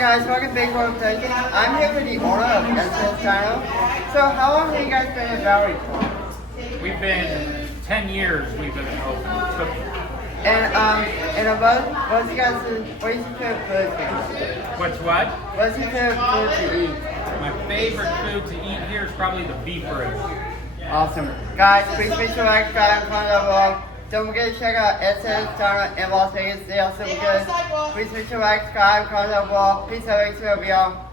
guys, welcome to Big World Productions. I'm here with the owner of SNS TRUCK. So how long have you guys been in Valley for? We've been 10 years we've been open. And what's you guys' what is your favorite food to eat? What's what? What's your favorite food to eat? My favorite food to eat here is probably the beef ribs. Awesome. Guys, please make sure to like, subscribe, and comment down below. Don't forget to check out SNS TRUCK in Las Vegas. They are super good. Please make sure to like, subscribe, and comment down below. Peace out, thanks for y'all.